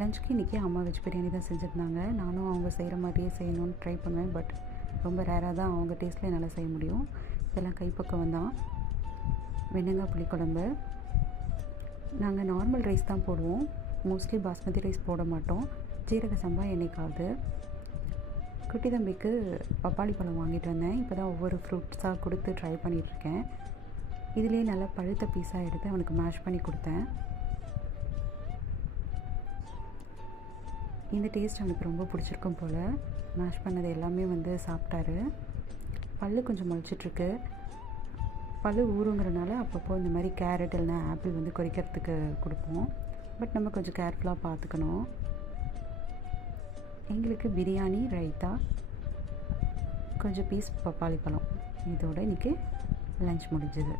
லஞ்சுக்கு இன்றைக்கி அம்மா வெஜ் பிரியாணி தான் செஞ்சுருந்தாங்க. நானும் அவங்க செய்கிற மாதிரியே செய்யணும்னு ட்ரை பண்ணுவேன். பட் ரொம்ப ரேராக தான் அவங்க டேஸ்ட்டில் என்னால் செய்ய முடியும். இதெல்லாம் கைப்பக்குவம் தான். வெண்டைக்காய் புளிக்குழம்பு. நாங்கள் நார்மல் ரைஸ் தான் போடுவோம். மோஸ்ட்லி பாஸ்மதி ரைஸ் போட மாட்டோம். ஜீரக சம்பா என்னைக்காவது. குட்டி தம்பிக்கு பப்பாளி பழம் வாங்கிட்டு வந்தேன். இப்போ தான் ஒவ்வொரு ஃப்ரூட்ஸாக கொடுத்து ட்ரை பண்ணிகிட்ருக்கேன். இதுலேயே நல்லா பழுத்த பீஸாக எடுத்து அவனுக்கு மேஷ் பண்ணி கொடுத்தேன். இந்த டேஸ்ட் அவனுக்கு ரொம்ப பிடிச்சிருக்கும் போல். மேஷ் பண்ணது எல்லாமே சாப்பிட்டாரு. பல்லு கொஞ்சம் முளைச்சிட்ருக்கு. பல்லு ஊறுங்கிறனால அப்பப்போ இந்த மாதிரி கேரட் இல்லைனா ஆப்பிள் கொறிக்கிறதுக்கு கொடுப்போம். பட் நம்ம கொஞ்சம் கேர்ஃபுல்லாக பார்த்துக்கணும். எங்களுக்கு பிரியாணி, ரைத்தா, கொஞ்சம் பீஸ் பப்பாளி பழம், இதோடு இன்றைக்கி லஞ்ச் முடிஞ்சுது.